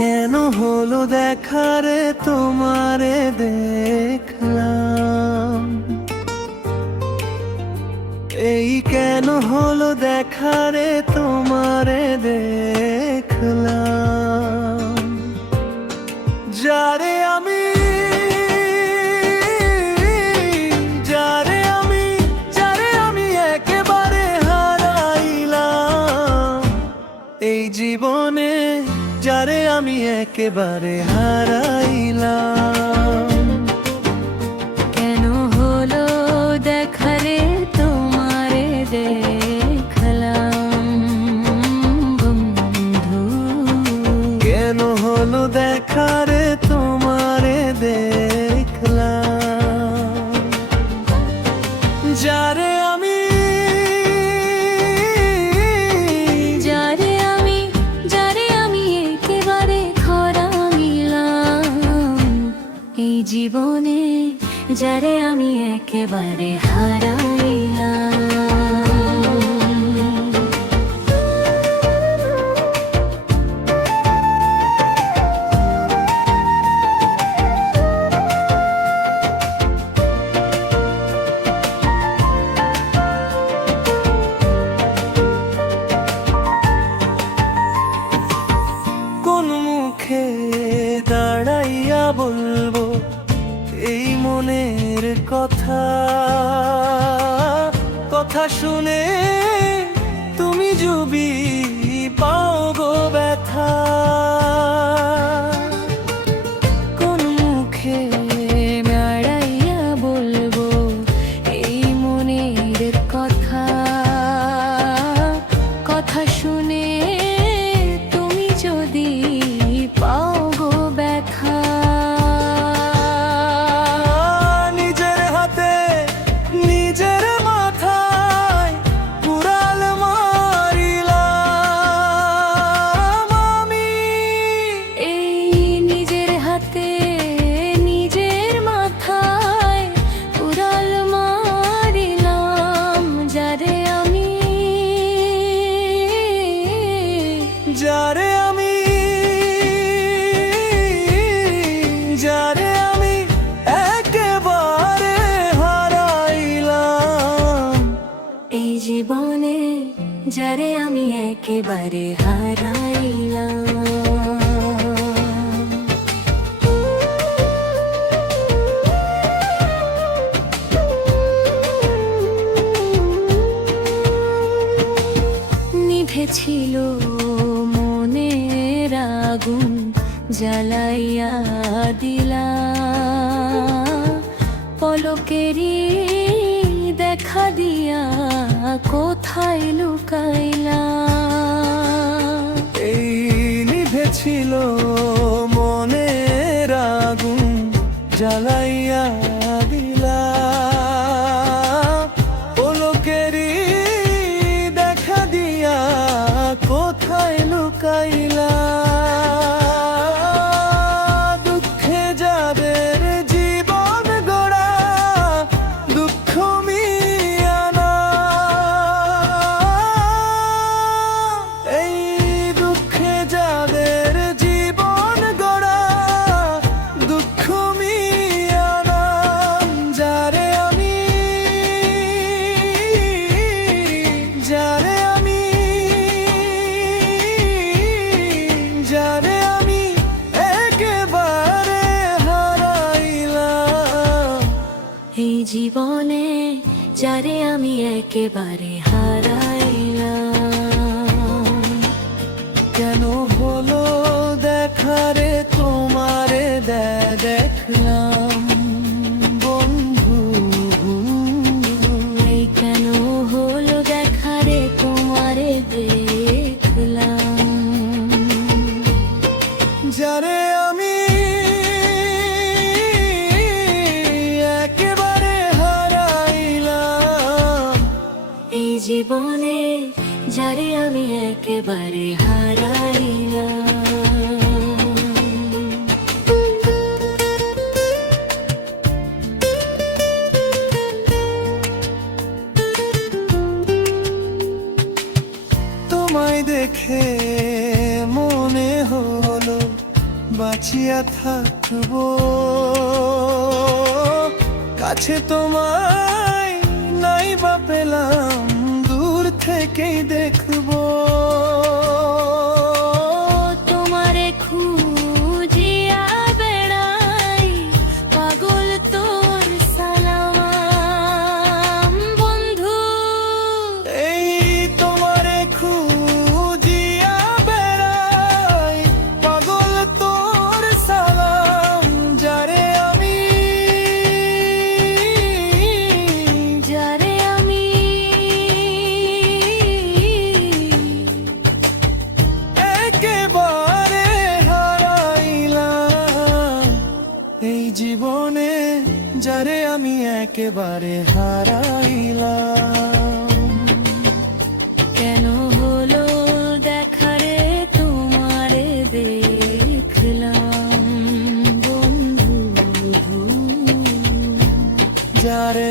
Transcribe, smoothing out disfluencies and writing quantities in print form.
কেন হলো দেখা রে তোমারে দেখলাম, এই কেন হলো দেখা রে তোমারে দেখলাম। যারে আমি একেবারে হারাইলাম, এই জীবনে যারে আমি একেবারে হারাইলাম। কেন হলো দেখা রে তোমারে দেখলাম বন্ধু, কেন হলো দেখা রে তোমারে দেখলাম। যারে আমি একেবারে হারাইলাম, এই জীবনে যারে আমি একেবারে হারাইলাম। কোন মুখে দাঁড়াইয়া বলবো এই মনের কথা, কথা শুনে তুমি জুবি পাও গো ব্যথা। কোন মুখে দাঁড়াইয়া বলবো এই মনের কথা, কথা শুনে তুমি যদি পাও গো ব্যথা। নিজের হাতে নিজের মাথায় কুড়াল মারিলাম আমি, এই নিজের হাতে নিজের মাথায় কুড়াল মারিলাম। যারে আমি একেবারে হারাইলাম, এই জীবনে যারে আমি একেবারে হারাইলাম। নিভেছিল মনের আগুন জ্বালাইয়া দিলা, পলকেরই দেখা দিয়া কোথায় লুকাইলা। এই নিভেছিল মনের আগুন জ্বালাইয়া দিলা, পলকেরই দেখা দিয়া কোথায় লুকাইলা। দুঃখে যাদের জীবন গড়া দুঃখ মিয়ানা, এই দুঃখে যাদের জীবন গড়া দুঃখ মিয়ানা। যারে আমি একেবারে হারাইলাম, এই জীবনে যারে আমি একেবারে হারাইলাম। কেন হলো দেখা রে তোমারে দেখলাম বন্ধু, এই কেন হলো দেখা রে তোমারে দেখলাম। যারে আমি একেবারে হারাইলাম, এই জীবনে যারে আমি একেবারে হারাইলাম। তোমায় দেখে মনে হলো বাঁচিয়া থাকবো, কাছে তোমায় নাই বা পেলাম, দূর থেকেই দেখবো। তোমারে খুঁজিয়া বেড়াই, পাগল তোর সালাম বন্ধু। এই তোমারে খুঁজিয়া বেড়াই, পাগল তোর সালাম, যারে আমি যারে আমি একেবারে হারাইলাম এই জীবনে, যারে আমি একেবারে হারাইলাম। কেন হলো দেখারে তোমারে দেখলাম বন্ধু। যারে